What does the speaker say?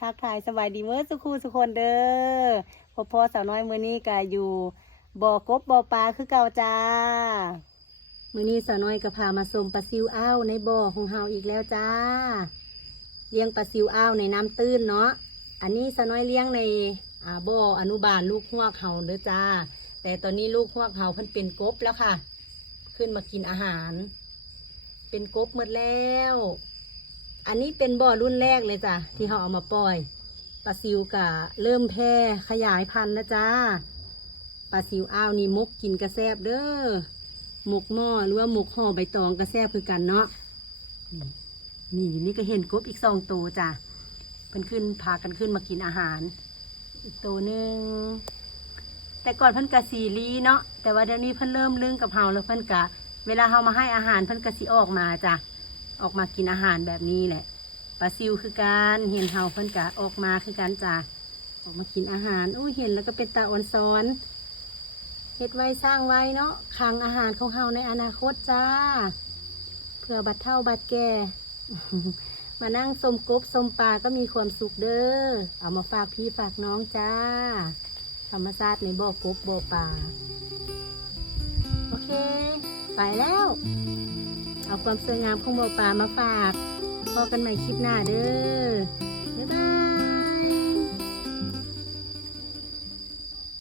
ทักทายสบายดีเมื่อสุขูสุคนเด้อพอสาวน้อยมื้อนี้ก็อยู่บ่อกบบ่อปลาคือเก่าจ้ามื้อนี้สาวน้อยก็พามาชมปลาซิวอ้าวในบ่อของเฮาอีกแล้วจ้าเลี้ยงปลาซิวอ้าวในน้ำตื้นเนาะอันนี้สาวน้อยเลี้ยงในบ่ออนุบาลลูกฮวกเฮาเด้อจ้าแต่ตอนนี้ลูกฮวกเฮาเพิ่นเป็นกบแล้วค่ะขึ้นมากินอาหารเป็นกบหมดแล้วอันนี้เป็นบ่อรุ่นแรกเลยจ้ะที่เขาเอามาปล่อยปลาซิวกะเริ่มแพร่ขยายพันธุ์นะจ้าปลาซิวอ้าวนี่มกกินกระแซบเด้อหมกหม้อหรือว่าหมกห่อใบตองกระแซบคือกันเนาะนี่ก็เห็นกบอีก2 ตัวจ้ะเพิ่นขึ้นพากันขึ้นมากินอาหารอีกตัวหนึ่งแต่ก่อนเพิ่นกะสีลีเนาะแต่ว่าเดี๋ยวนี้เพิ่นเริ่มลึงกับเฮาแล้วเพิ่นกะเวลาเฮามาให้อาหารเพิ่นกะสิออกมาจ้ะออกมากินอาหารแบบนี้แหละปลาซิวคือการเห็นเฮาเพิ่นกะออกมาคือการจ้ะออกมากินอาหารเห็นแล้วก็เป็นตาอ่อนซ้อนเฮ็ดไว้สร้างไว้เนาะคลังอาหารของเฮาในอนาคตจ้าเพื่อบัดเฒ่าบัดแก่ มานั่งสมกบสมปลาก็มีความสุขเด้อเอามาฝากพี่ฝากน้องจ้าธรรมชาติในบ่อกบบ่อปลาโอเคไปแล้วเอาความสวยงามของบ่อปลามาฝากพบกันใหม่คลิปหน้าเด้อบ๊ายบาย